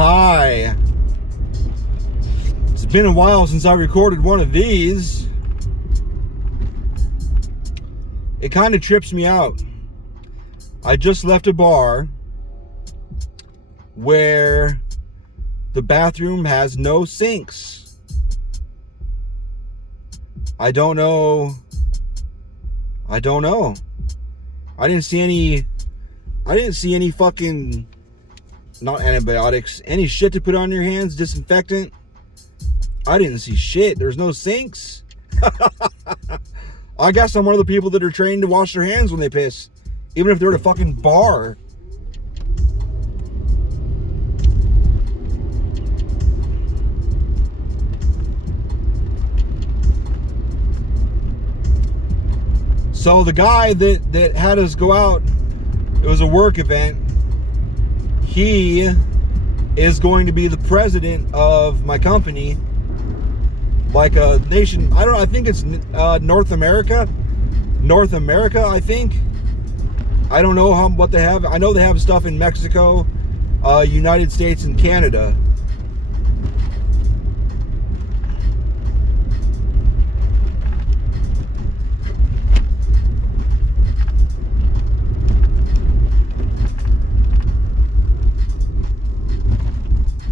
Hi. It's been a while since I recorded one of these. It kind of trips me out. I just left a bar where the bathroom has no sinks. I don't know. I didn't see any fucking, not antibiotics, any shit to put on your hands, disinfectant. I didn't see shit. There's no sinks. I guess I'm one of the people that are trained to wash their hands when they piss, even if they're at a fucking bar. So the guy that had us go out, it was a work event. He is going to be the president of my company, like a nation. I think it's North America, I think. I don't know what they have. I know they have stuff in Mexico, United States, and Canada.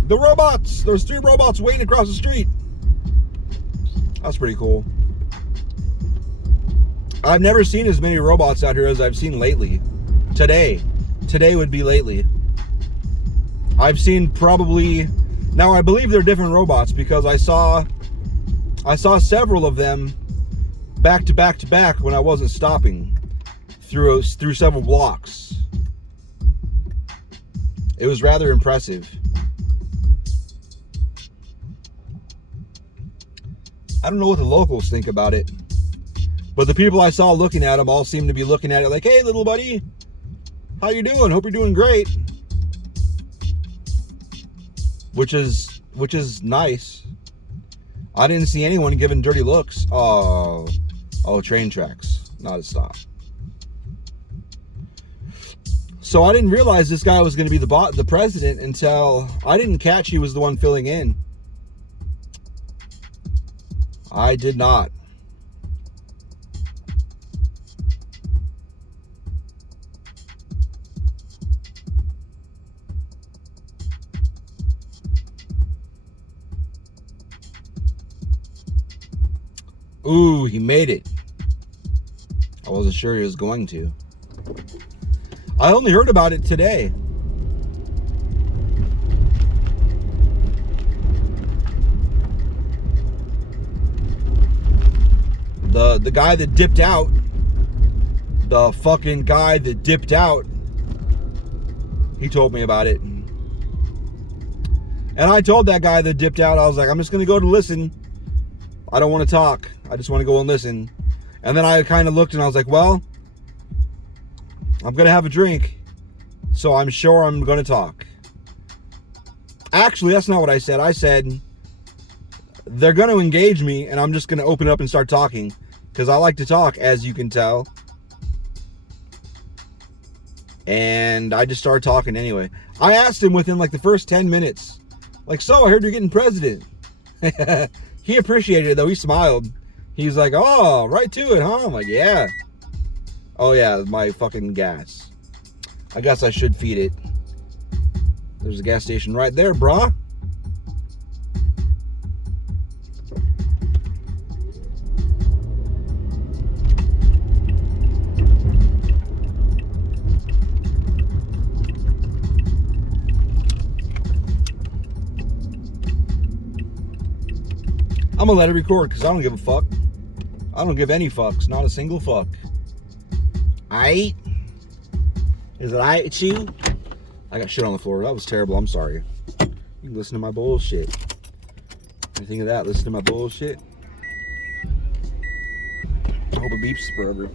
The robots! There's 3 robots waiting across the street. That's pretty cool. I've never seen as many robots out here as I've seen lately. Today would be lately. I've seen probably, now I believe they're different robots because I saw several of them back to back to back when I wasn't stopping through several blocks. It was rather impressive. I don't know what the locals think about it, but the people I saw looking at them all seem to be looking at it like, hey, little buddy, how you doing? Hope you're doing great. Which is nice. I didn't see anyone giving dirty looks. Oh, train tracks, not a stop. So I didn't realize this guy was going to be the president until I didn't catch he was the one filling in. I did not. Ooh, he made it. I wasn't sure he was going to. I only heard about it today. The guy that dipped out, the fucking guy that dipped out, he told me about it. And I told that guy that dipped out, I was like, I'm just going to go to listen. I don't want to talk. I just want to go and listen. And then I kind of looked and I was like, well, I'm going to have a drink, so I'm sure I'm going to talk. Actually, that's not what I said. I said, they're going to engage me and I'm just going to open up and start talking. Because I like to talk, as you can tell. And I just started talking anyway. I asked him within like the first 10 minutes. Like, so I heard you're getting president. He appreciated it though. He smiled. He's like, oh, right to it, huh? I'm like, yeah. Oh yeah, my fucking gas. I guess I should feed it. There's a gas station right there, brah. I'm gonna let it record because I don't give a fuck. I don't give any fucks. Not a single fuck. Aight? Is it aight at you? I got shit on the floor. That was terrible. I'm sorry. You can listen to my bullshit. Anything of that? Listen to my bullshit. I hope it beeps forever.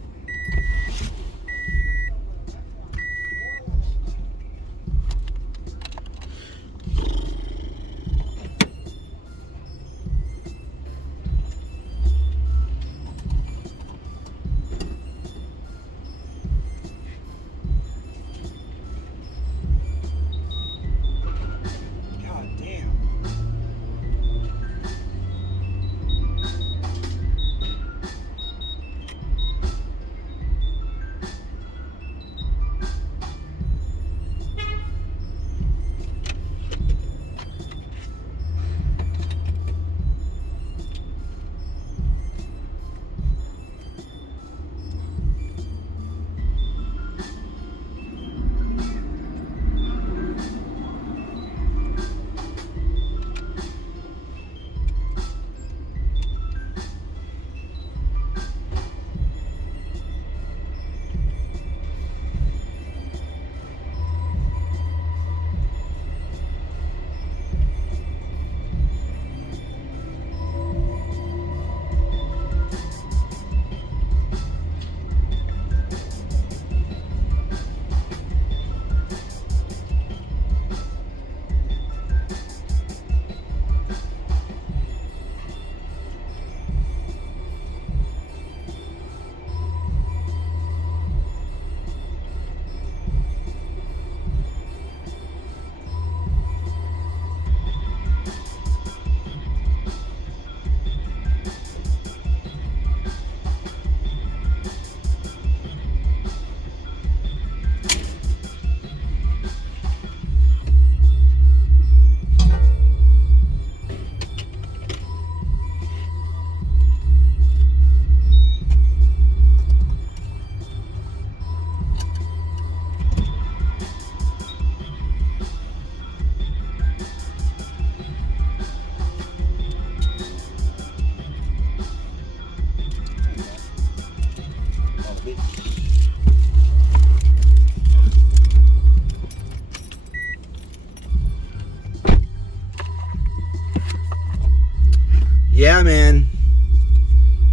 Yeah, man.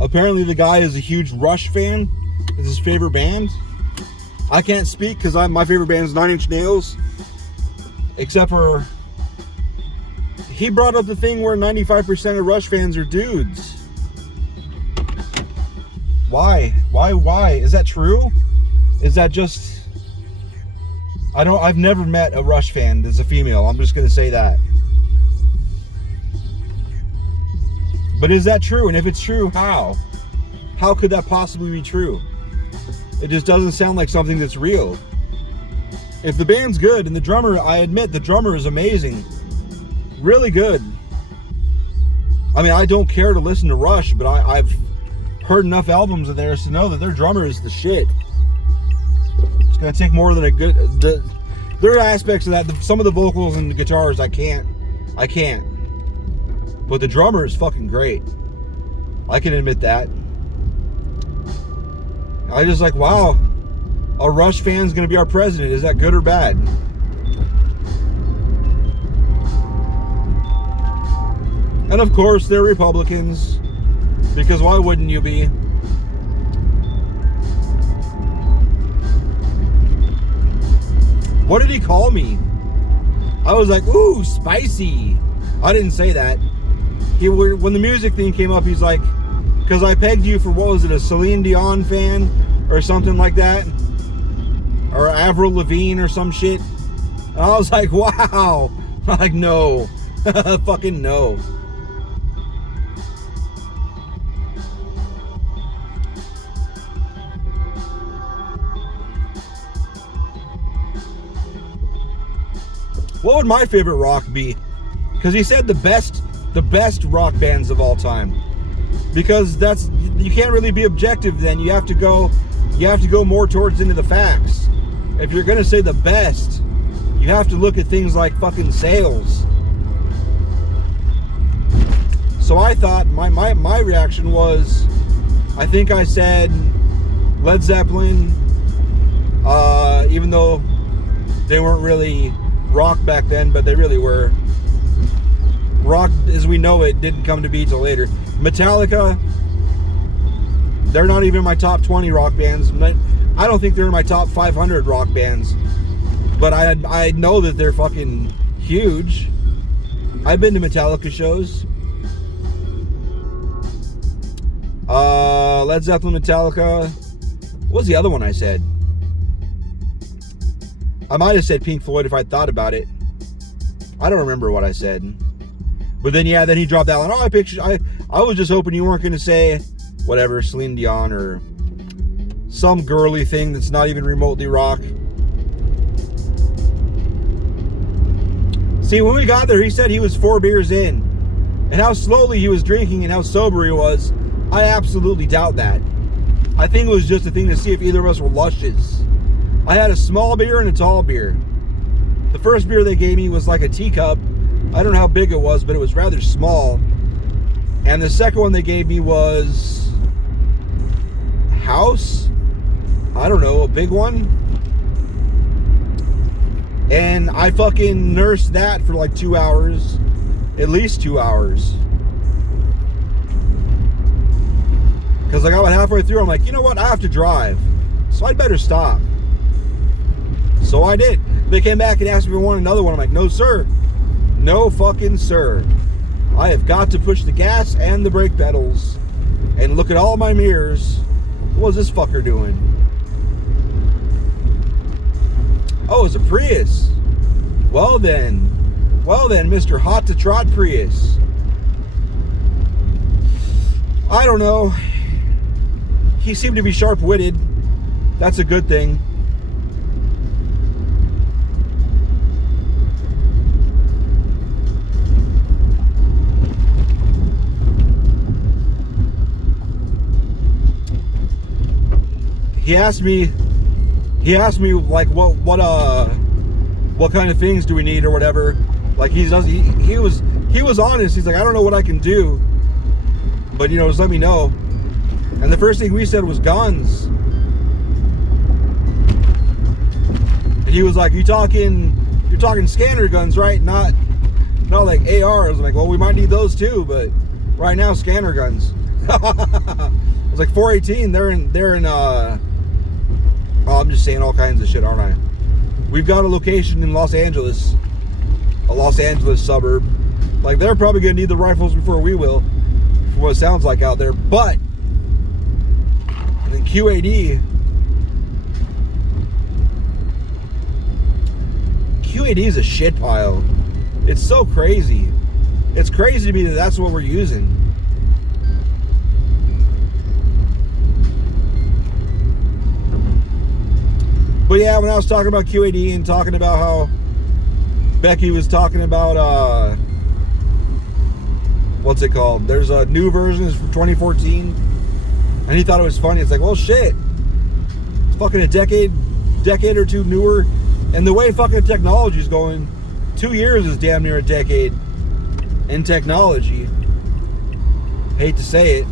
Apparently the guy is a huge Rush fan. It's his favorite band. I can't speak because my favorite band is 9 Inch Nails. Except for... He brought up the thing where 95% of Rush fans are dudes. Why? Why? Is that true? Is that just... I've never met a Rush fan that's a female. I'm just gonna say that. But is that true? And if it's true, how? How could that possibly be true? It just doesn't sound like something that's real. If the band's good, and the drummer, I admit, the drummer is amazing. Really good. I mean, I don't care to listen to Rush, but I've heard enough albums of theirs to know that their drummer is the shit. It's gonna take more than a good... there are aspects of that. Some of the vocals and the guitars, I can't. But the drummer is fucking great. I can admit that. I just like, wow, a Rush fan's gonna be our president. Is that good or bad? And of course, they're Republicans, because why wouldn't you be? What did he call me? I was like, ooh, spicy. I didn't say that. When the music thing came up, he's like, because I pegged you for, what was it, a Celine Dion fan or something like that? Or Avril Lavigne or some shit. And I was like, wow. I'm like, no. Fucking no. What would my favorite rock be? Because he said the best rock bands of all time. Because you can't really be objective then. You have to go more towards into the facts. If you're gonna say the best, you have to look at things like fucking sales. So I thought my reaction was, I think I said Led Zeppelin, even though they weren't really rock back then, but they really were. Rock as we know it didn't come to be till later. Metallica, they're not even in my top 20 rock bands. I don't think they're in my top 500 rock bands. But I know that they're fucking huge. I've been to Metallica shows. Led Zeppelin, Metallica. What was the other one I said? I might have said Pink Floyd if I thought about it. I don't remember what I said. But then, yeah, then he dropped that line. Oh, I was just hoping you weren't going to say, whatever, Celine Dion or some girly thing that's not even remotely rock. See, when we got there, he said he was 4 beers in. And how slowly he was drinking and how sober he was, I absolutely doubt that. I think it was just a thing to see if either of us were luscious. I had a small beer and a tall beer. The first beer they gave me was like a teacup. I don't know how big it was, but it was rather small. And the second one they gave me was Haus. I don't know, a big one. And I fucking nursed that for like 2 hours. At least 2 hours. Because I got halfway through, I'm like, you know what? I have to drive. So I'd better stop. So I did. They came back and asked me if I wanted another one. I'm like, no, sir. No fucking sir. I have got to push the gas and the brake pedals and look at all my mirrors. What was this fucker doing? Oh, it's a Prius. Well then, Mr. Hot to Trot Prius. I don't know. He seemed to be sharp-witted. That's a good thing. He asked me like what kind of things do we need or whatever. Like he was honest. He's like, I don't know what I can do, but you know, just let me know. And the first thing we said was guns. And he was like, you're talking scanner guns, right? Not like ARs. I'm like, well, we might need those too, but right now, scanner guns. It's like 418. They're in. Oh, I'm just saying all kinds of shit, aren't I? We've got a location in Los Angeles, a Los Angeles suburb. Like, they're probably gonna need the rifles before we will, from what it sounds like out there. But and then QAD is a shit pile. It's so crazy. It's crazy to me that that's what we're using. But yeah, when I was talking about QAD and talking about how Becky was talking about what's it called? There's a new version, it's from 2014, and he thought it was funny. It's like, well, shit, it's fucking a decade or two newer, and the way fucking technology is going, 2 years is damn near a decade in technology. Hate to say it,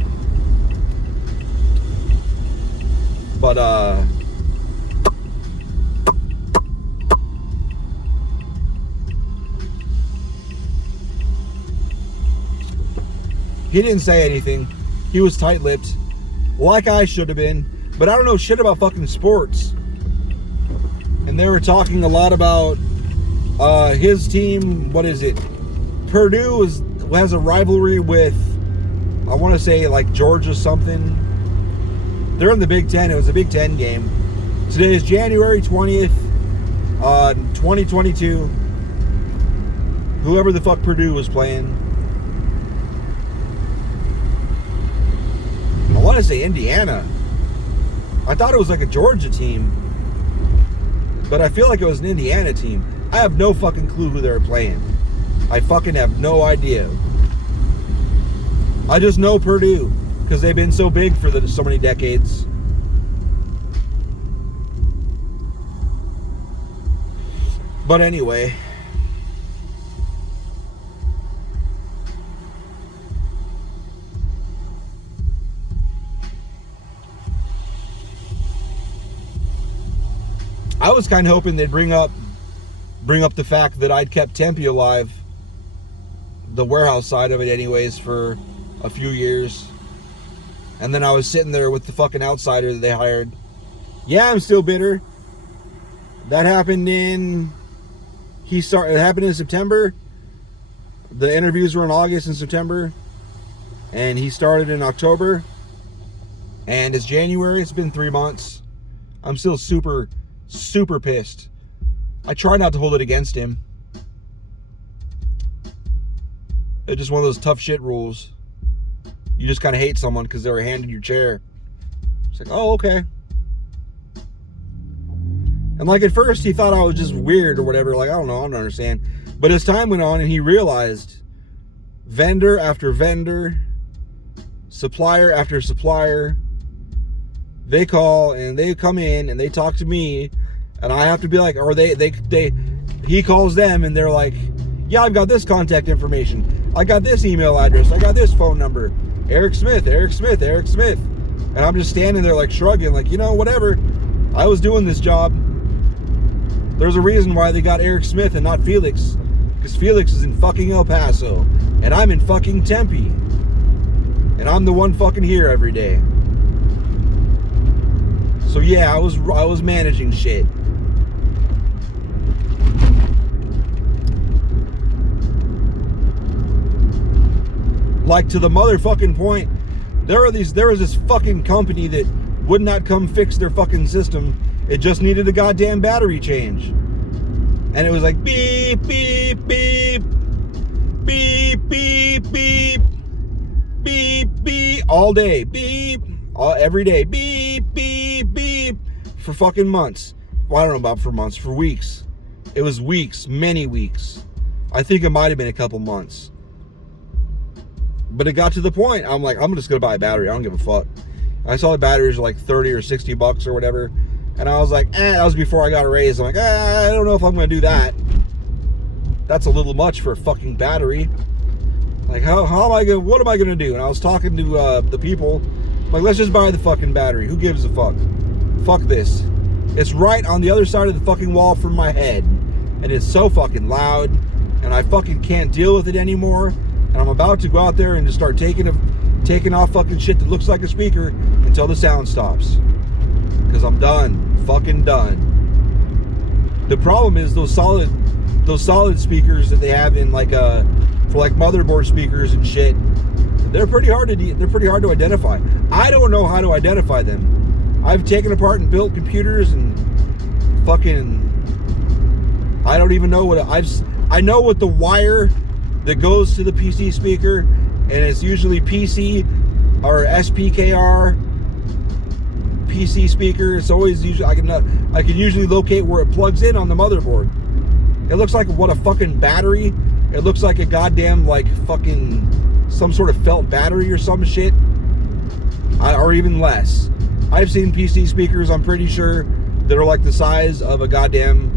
but he didn't say anything. He was tight-lipped, like I should have been. But I don't know shit about fucking sports. And they were talking a lot about his team. What is it? Purdue has a rivalry with, I want to say, like Georgia something. They're in the Big Ten. It was a Big Ten game. Today is January 20th, 2022. Whoever the fuck Purdue was playing. I want to say Indiana. I thought it was like a Georgia team, but I feel like it was an Indiana team. I have no fucking clue who they were playing. I fucking have no idea. I just know Purdue because they've been so big for so many decades. But anyway, I was kind of hoping they'd bring up the fact that I'd kept Tempe alive, the warehouse side of it anyways, for a few years. And then I was sitting there with the fucking outsider that they hired. Yeah, I'm still bitter. That happened it happened in September. The interviews were in August and September. And he started in October. And it's January. It's been 3 months. I'm still super pissed. I try not to hold it against him. It's just one of those tough shit rules. You just kind of hate someone because they were handed your chair. It's like, oh, okay. And like at first he thought I was just weird or whatever. Like, I don't know, I don't understand. But as time went on and he realized vendor after vendor, supplier after supplier, they call and they come in and they talk to me, and I have to be like, or he calls them and they're like, yeah, I've got this contact information, I got this email address, I got this phone number, Eric Smith. And I'm just standing there like shrugging, like, you know, whatever. I was doing this job. There's a reason why they got Eric Smith and not Felix, because Felix is in fucking El Paso and I'm in fucking Tempe, and I'm the one fucking here every day. So yeah, I was managing shit. Like, to the motherfucking point, there was this fucking company that would not come fix their fucking system. It just needed a goddamn battery change. And it was like beep, beep, beep, beep, beep, beep, beep, beep, all day, beep, every day, beep, beep, beep, for fucking months. Well, I don't know about for months, for weeks. It was weeks, many weeks. I think it might have been a couple months. But it got to the point, I'm like, I'm just gonna buy a battery. I don't give a fuck. I saw the batteries were like 30 or 60 bucks or whatever. And I was like, that was before I got a raise. I'm like, I don't know if I'm gonna do that. That's a little much for a fucking battery. Like, what am I gonna do? And I was talking to the people. I'm like, let's just buy the fucking battery. Who gives a fuck? Fuck this. It's right on the other side of the fucking wall from my head. And it's so fucking loud. And I fucking can't deal with it anymore. And I'm about to go out there and just start taking off fucking shit that looks like a speaker until the sound stops. Because I'm done. Fucking done. The problem is those solid speakers that they have in like for like motherboard speakers and shit. They're pretty hard to identify. I don't know how to identify them. I've taken apart and built computers and fucking I don't even know what I know what the wire that goes to the PC speaker, and it's usually PC or SPKR PC speaker. It's always usually I can usually locate where it plugs in on the motherboard. It looks like what a fucking battery. It looks like a goddamn like fucking some sort of felt battery or some shit, or even less. I've seen PC speakers, I'm pretty sure, that are like the size of a goddamn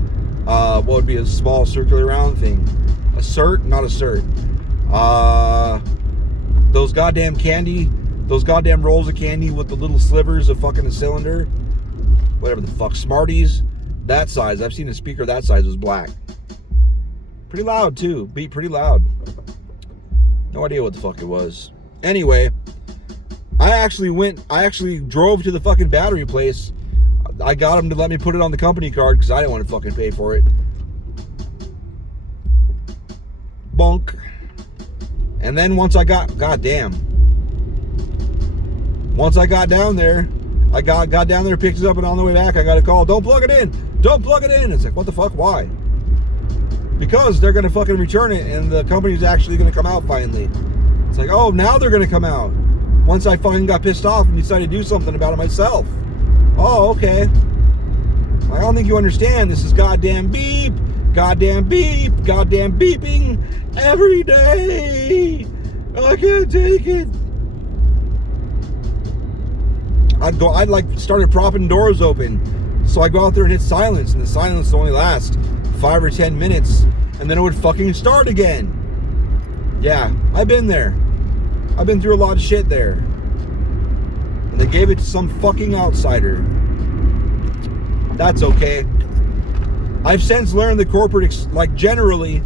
what would be a small circular round thing. A cert, not a cert. Those goddamn rolls of candy with the little slivers of fucking a cylinder. Whatever the fuck, Smarties. That size. I've seen a speaker that size was black. Pretty loud too. Beat pretty loud. No idea what the fuck it was. Anyway, I actually drove to the fucking battery place. I got them to let me put it on the company card because I didn't want to fucking pay for it. Bonk. And then once I got down there, picked it up, and on the way back I got a call, don't plug it in. It's like, what the fuck, why? Because they're gonna fucking return it and the company's actually gonna come out finally. It's like, oh, now they're gonna come out. Once I fucking got pissed off and decided to do something about it myself. Oh, okay. I don't think you understand. This is goddamn beep, goddamn beeping every day. I can't take it. I'd like started propping doors open. So I go out there and hit silence, and the silence only lasts 5 or 10 minutes, and then it would fucking start again. Yeah, I've been there. I've been through a lot of shit there. And they gave it to some fucking outsider. That's okay. I've since learned the corporate, like generally,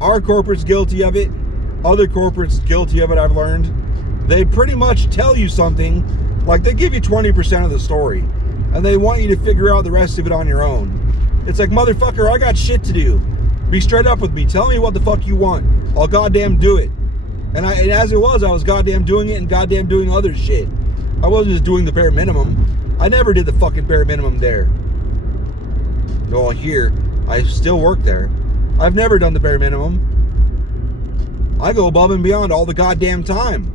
our corporate's guilty of it. Other corporates guilty of it, I've learned. They pretty much tell you something, like they give you 20% of the story, and they want you to figure out the rest of it on your own. It's like, motherfucker, I got shit to do. Be straight up with me. Tell me what the fuck you want. I'll goddamn do it. And as it was, I was goddamn doing it and goddamn doing other shit. I wasn't just doing the bare minimum. I never did the fucking bare minimum there. Well, here, I still work there. I've never done the bare minimum. I go above and beyond all the goddamn time.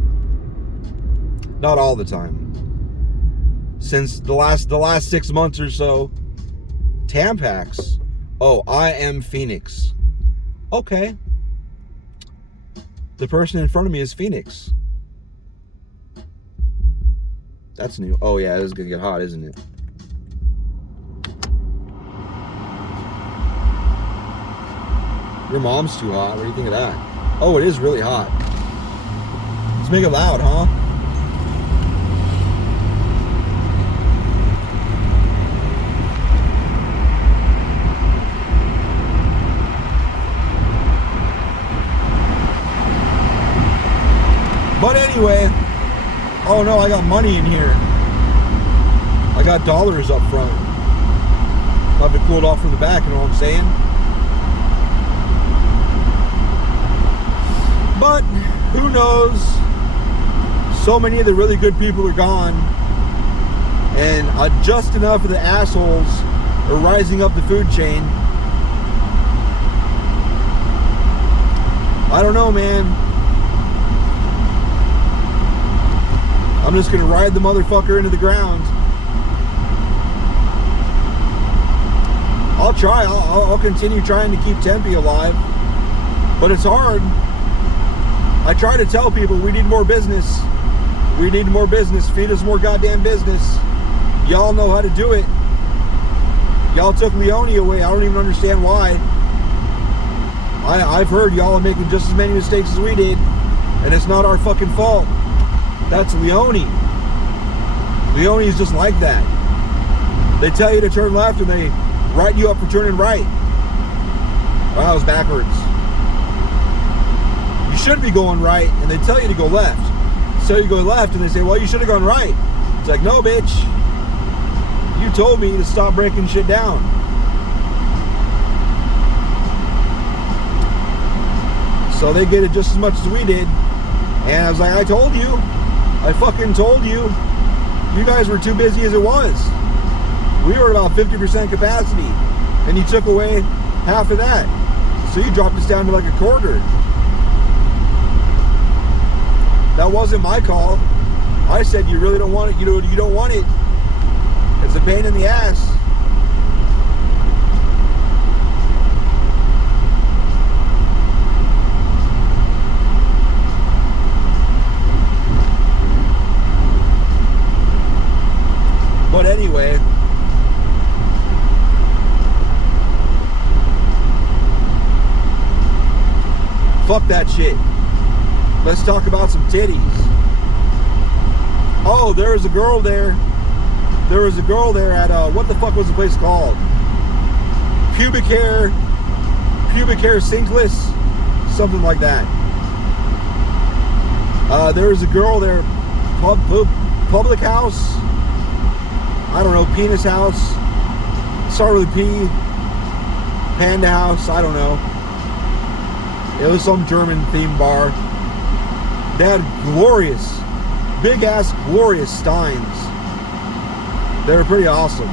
Not all the time. Since the last 6 months or so. Tampax. Oh, I am Phoenix. Okay. The person in front of me is Phoenix. That's new. Oh yeah, this is gonna get hot, isn't it? Your mom's too hot. What do you think of that? Oh, it is really hot. Let's make it loud, huh? But anyway, oh no, I got money in here. I got dollars up front. I'll have to cool it off from the back, you know what I'm saying? But who knows? So many of the really good people are gone, and just enough of the assholes are rising up the food chain. I don't know, man. I'm just gonna ride the motherfucker into the ground. I'll try. I'll continue trying to keep Tempe alive, but it's hard. I try to tell people we need more business. We need more business. Feed us more goddamn business. Y'all know how to do it. Y'all took Leone away. I don't even understand why. I've heard y'all are making just as many mistakes as we did, and it's not our fucking fault. That's Leone. Leone is just like that. They tell you to turn left and they write you up for turning right. Well, that was backwards. You should be going right, and they tell you to go left. So you go left, and they say, well, you should have gone right. It's like, no, bitch. You told me to stop breaking shit down. So they get it just as much as we did. And I was like, I told you. I fucking told you. You guys were too busy as it was. We were about 50% capacity. And you took away half of that. So you dropped us down to like a quarter. That wasn't my call. I said you really don't want it. You don't want it. It's a pain in the ass. But anyway, fuck that shit. Let's talk about some titties. Oh, there was a girl there. There was a girl there at, what the fuck was the place called? Pubic hair sinkless, something like that. There was a girl there, public house, I don't know, penis house, started with a P, panda house, I don't know. It was some German themed bar. They had glorious, big ass glorious steins. They were pretty awesome.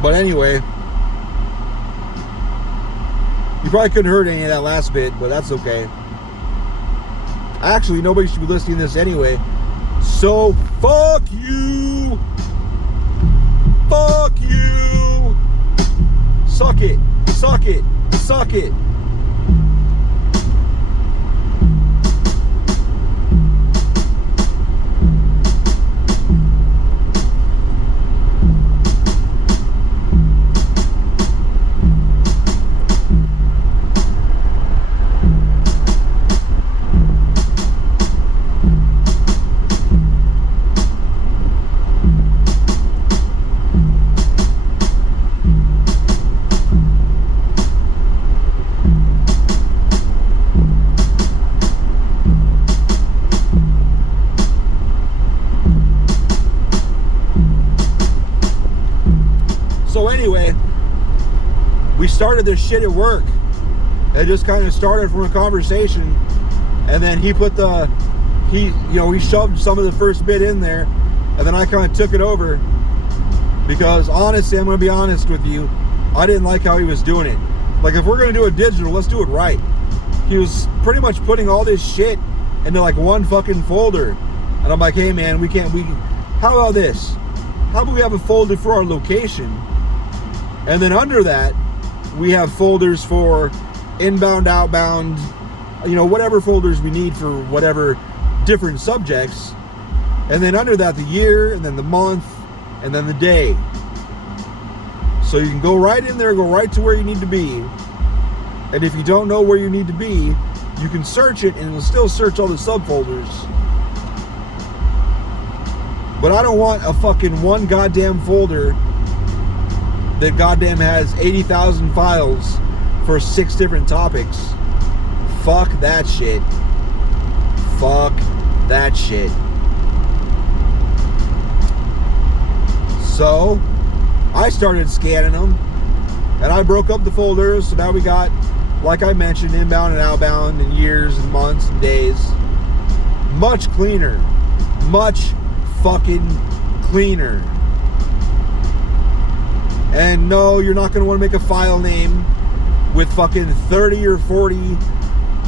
But anyway, you probably couldn't heard any of that last bit, but that's okay. Actually, nobody should be listening to this anyway. So, fuck you! Fuck you! Suck it! Suck it! Suck it! Anyway, we started this shit at work. It just kind of started from a conversation, and then he shoved some of the first bit in there, and then I kind of took it over because honestly, I'm going to be honest with you, I didn't like how he was doing it. Like, if we're going to do it digital, let's do it right. He was pretty much putting all this shit into like one fucking folder, and I'm like, hey man, how about this? How about we have a folder for our location? And then under that, we have folders for inbound, outbound, whatever folders we need for whatever different subjects. And then under that, the year, and then the month, and then the day. So you can go right in there, go right to where you need to be. And if you don't know where you need to be, you can search it, and it'll still search all the subfolders. But I don't want a fucking one goddamn folder that goddamn has 80,000 files for 6 different topics. Fuck that shit. Fuck that shit. So, I started scanning them, and I broke up the folders, so now we got, like I mentioned, inbound and outbound, and years and months and days. Much cleaner. Much fucking cleaner. And no, you're not going to want to make a file name with fucking 30 or 40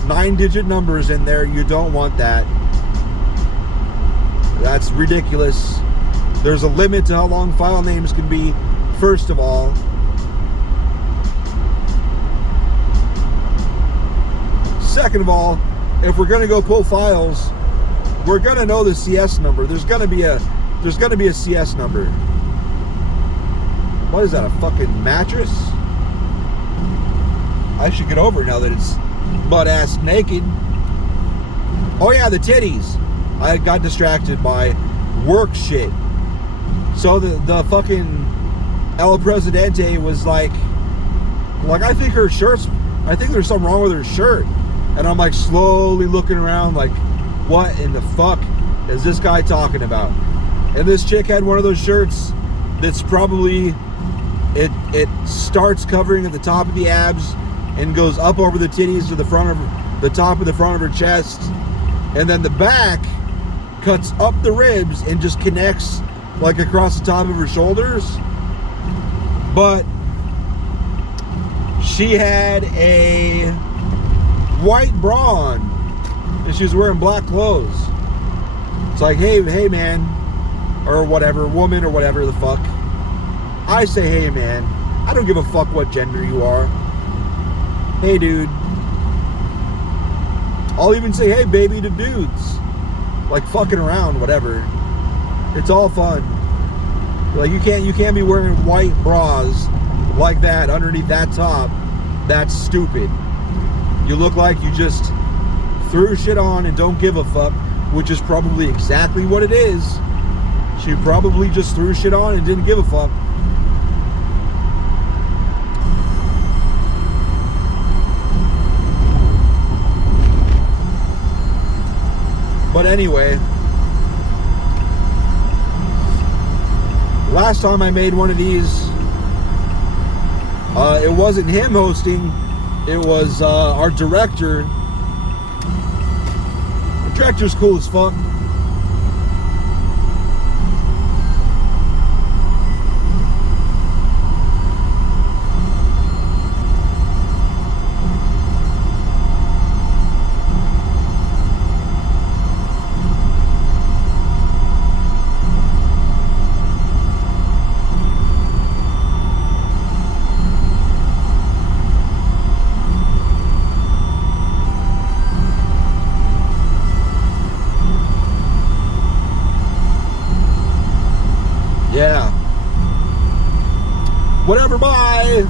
9-digit numbers in there. You don't want that. That's ridiculous. There's a limit to how long file names can be, first of all. Second of all, if we're going to go pull files, we're going to know the CS number. There's going to be a CS number. What is that, a fucking mattress? I should get over it now that it's butt-ass naked. Oh yeah, the titties. I got distracted by work shit. So the fucking El Presidente was like, Like, I think there's something wrong with her shirt. And I'm like slowly looking around like, what in the fuck is this guy talking about? And this chick had one of those shirts that's probably, it starts covering at the top of the abs and goes up over the titties to the top of the front of her chest. And then the back cuts up the ribs and just connects like across the top of her shoulders. But she had a white bra on and she was wearing black clothes. It's like, hey man, or whatever, woman or whatever the fuck. I say, hey man, I don't give a fuck what gender you are. Hey dude. I'll even say, hey baby to dudes. Like fucking around, whatever. It's all fun. Like you can't be wearing white bras like that underneath that top. That's stupid. You look like you just threw shit on and don't give a fuck, which is probably exactly what it is. She probably just threw shit on and didn't give a fuck. But anyway, last time I made one of these, it wasn't him hosting, it was our director. The director's cool as fuck. Yeah. Whatever, bye.